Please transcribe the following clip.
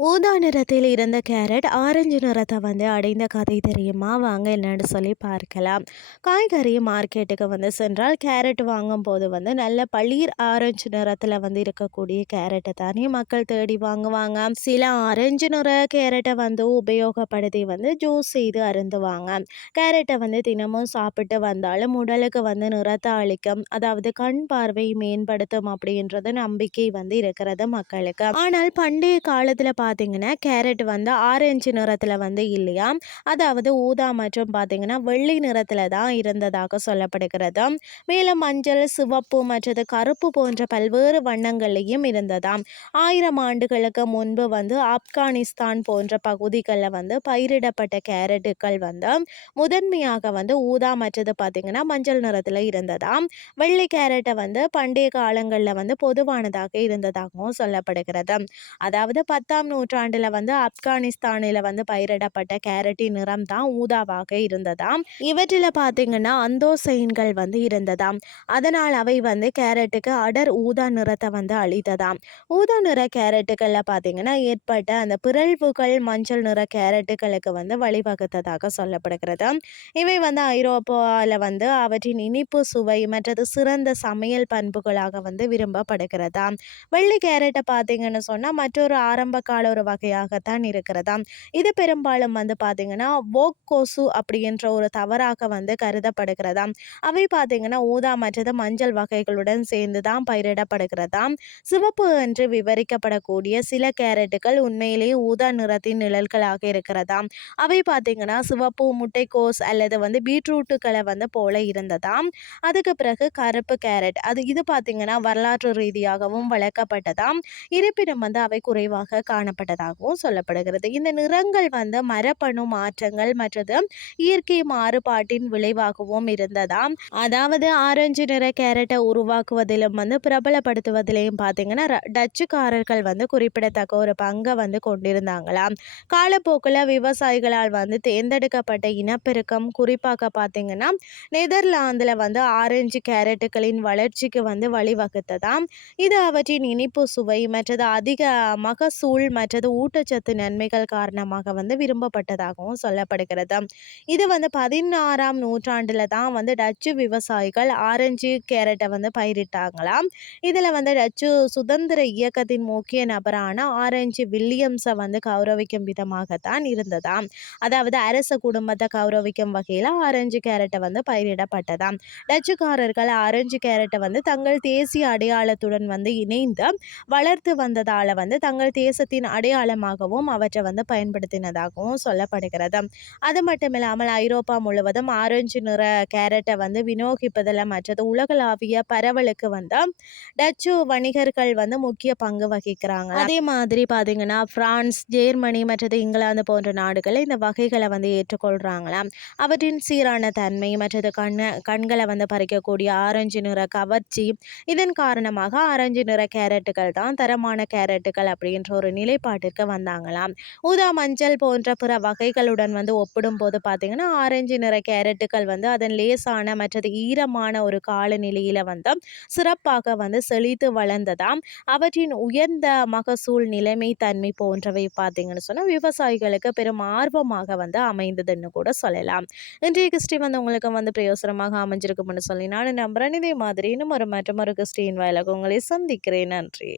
ஊதா நிறத்தில் இருந்த கேரட் ஆரஞ்சு நிறத்தை வந்து அடைந்த கதை தெரியுமா? வாங்க என்னன்னு சொல்லி பார்க்கலாம். காய்கறி மார்க்கெட்டுக்கு வந்து சென்றால் கேரட் வாங்கும் போது வந்து நல்ல பளிர் ஆரஞ்சு நிறத்தில் வந்து இருக்கக்கூடிய கேரட்டை தானே மக்கள் தேடி வாங்குவாங்க. சில ஆரஞ்சு நிற கேரட்டை வந்து உபயோகப்படுத்தி வந்து ஜூஸ் செய்து அருந்துவாங்க. கேரட்டை வந்து தினமும் சாப்பிட்டு வந்தாலும் உடலுக்கு வந்து நிறத்தை அளிக்கும். அதாவது கண் பார்வை மேம்படுத்தும் அப்படின்றது நம்பிக்கை வந்து இருக்கிறது மக்களுக்கு. ஆனால் பண்டைய காலத்தில் பார்த்து பார்த்தீங்கன்னா கேரட் வந்து ஆரஞ்சு நிறத்தில் வந்து இல்லையா? அதாவது ஊதா மற்றும் பார்த்தீங்கன்னா வெள்ளி நிறத்தில் தான் இருந்ததாக சொல்லப்படுகிறது. மேலும் மஞ்சள் சிவப்பு மற்றது கருப்பு போன்ற பல்வேறு வண்ணங்களையும் இருந்ததாம் ஆயிரம் ஆண்டுகளுக்கு முன்பு வந்து ஆப்கானிஸ்தான் போன்ற பகுதிகளில் வந்து பயிரிடப்பட்ட கேரட்டுகள் வந்து முதன்மையாக வந்து ஊதா மற்றது பார்த்திங்கன்னா மஞ்சள் நிறத்தில் இருந்ததாம் வெள்ளை கேரட்டை வந்து பண்டைய காலங்களில் வந்து பொதுவானதாக இருந்ததாகவும் சொல்லப்படுகிறது. அதாவது பத்தாம் நூற்றாண்டில் வந்து ஆப்கானிஸ்தானில் வந்து பயிரிடப்பட்ட கேரட்டின் நிறம் தான் ஊதாவாக இருந்ததாம். இவற்றில் பார்த்தீங்கன்னா அந்தோசைன்கள் வந்து இருந்ததாம். அதனால் அவை வந்து கேரட்டுக்கு அடர் ஊதா நிறத்தை வந்து அளித்ததாம். ஊதா நிற கேரட்டுகளில் பார்த்தீங்கன்னா ஏற்பட்ட அந்த பிறழ்வுகள் மஞ்சள் நிற கேரட்டுகளுக்கு வந்து வழிவகுத்ததாக சொல்லப்படுகிறது. இவை வந்து ஐரோப்பாவில் வந்து அவற்றின் இனிப்பு சுவை மற்றது சிறந்த சமையல் பண்புகளாக வந்து விரும்பப்படுகிறதாம். வெள்ளி கேரட்டை பார்த்தீங்கன்னு சொன்னால் மற்றொரு ஆரம்ப கால ஒரு வகையாகத்தான் இருக்கிறதாம் இது பெரும்பாலும் வந்து பார்த்திங்கன்னா வோக் கொசு அப்படின்ற ஒரு தவறாக வந்து கருதப்படுகிறதாம் அவை பார்த்திங்கன்னா ஊதா மற்றது மஞ்சள் வகைகளுடன் சேர்ந்து தான் பயிரிடப்படுகிறதாம் சிவப்பு என்று விவரிக்கப்படக்கூடிய சில கேரட்டுகள் உண்மையிலேயே ஊதா நிறத்தின் நிழல்களாக இருக்கிறதாம் அவை பார்த்திங்கன்னா சிவப்பு முட்டைக்கோஸ் அல்லது வந்து பீட்ரூட்டுகளை வந்து போல இருந்ததாம் அதுக்கு பிறகு கருப்பு கேரட் அது இது பார்த்திங்கன்னா வரலாற்று ரீதியாகவும் வளர்க்கப்பட்டதாம் இருப்பினும் வந்து அவை குறைவாக காணப்படும் காணப்பட்டதாகவும் சொல்லப்படுகிறது. இந்த நிறங்கள் வந்து மரபணு மாற்றங்கள் மற்றது இயற்கை மாறுபாட்டின் விளைவாகவும் இருந்ததாம். அதாவது ஆரஞ்சு நிற கேரட்டை உருவாக்குவதிலும் வந்து பிரபலப்படுத்துவதிலையும் பார்த்தீங்கன்னா டச்சுக்காரர்கள் வந்து குறிப்பிடத்தக்க ஒரு பங்கை வந்து கொண்டிருந்தாங்களாம். காலப்போக்கில் விவசாயிகளால் வந்து தேர்ந்தெடுக்கப்பட்ட இனப்பெருக்கம் குறிப்பாக பார்த்தீங்கன்னா நெதர்லாந்தில் வந்து ஆரஞ்சு கேரட்டுகளின் வளர்ச்சிக்கு வந்து வழிவகுத்ததாம். இது அவற்றின் இனிப்பு சுவை மற்றது அதிக மகசூல் மற்றது ஊட்டச்சத்து நன்மைகள் காரணமாக வந்து விரும்பப்பட்டதாகவும் சொல்லப்படுகிறது. இது வந்து பதினாறாம் நூற்றாண்டில் தான் வந்து டச்சு விவசாயிகள் ஆரஞ்சு கேரட்டை வந்து பயிரிட்டாங்களாம். இதில் வந்து டச்சு சுதந்திர இயக்கத்தின் முக்கிய நபரான ஆரஞ்சு வில்லியம்ஸை வந்து கௌரவிக்கும் விதமாகத்தான் இருந்ததாம். அதாவது அரச குடும்பத்தை கௌரவிக்கும் வகையில் ஆரஞ்சு கேரட்டை வந்து பயிரிடப்பட்டதாம். டச்சுக்காரர்கள் ஆரஞ்சு கேரட்டை வந்து தங்கள் தேசிய அடையாளத்துடன் வந்து இணைந்து வளர்த்து வந்ததால் வந்து தங்கள் தேசத்தின் அடையாளமாகவும் அவற்றை வந்து பயன்படுத்தினதாகவும் சொல்லப்படுகிறது. அது மட்டும் இல்லாமல் ஐரோப்பா முழுவதும் ஆரஞ்சு நிற கேரட்டை வந்து விநியோகிப்பதில் மற்றது உலகளாவிய பரவலுக்கு வந்து டச்சு வணிகர்கள் வந்து முக்கிய பங்கு வகிக்கிறாங்க. அதே மாதிரி பார்த்தீங்கன்னா பிரான்ஸ் ஜெர்மனி மற்றது இங்கிலாந்து போன்ற நாடுகளை இந்த வகைகளை வந்து ஏற்றுக்கொள்கிறாங்களாம் அவற்றின் சீரான தன்மை மற்றது கண் கண்களை வந்து பறிக்கக்கூடிய ஆரஞ்சு நிற கவர்ச்சி இதன் காரணமாக ஆரஞ்சு நிற கேரட்டுகள் தான் தரமான கேரட்டுகள் அப்படின்ற ஒரு சாப்பாட்டிற்கு வந்தாங்களாம். ஊதா மஞ்சள் போன்ற பிற வகைகளுடன் வந்து ஒப்பிடும்போது பார்த்தீங்கன்னா ஆரஞ்சு நிற கேரட்டுகள் வந்து அதன் லேசான மற்றது ஈரமான ஒரு காலநிலையில் வந்து சிறப்பாக வந்து செழித்து வளர்ந்ததாம். அவற்றின் உயர்ந்த மகசூல் நிலைமை தன்மை போன்றவை பார்த்தீங்கன்னு சொன்னால் விவசாயிகளுக்கு பெரும் ஆர்வமாக வந்து அமைந்ததுன்னு கூட சொல்லலாம். இன்றைய கிறிஸ்டி வந்து உங்களுக்கு வந்து பிரயோசனமாக அமைஞ்சிருக்கும்னு சொல்லி நான் நம்புறேன். இதே மாதிரி இன்னும் ஒரு மற்றும் ஒரு கிறிஸ்டின் வாயிலாக உங்களை சந்திக்கிறேன். நன்றி.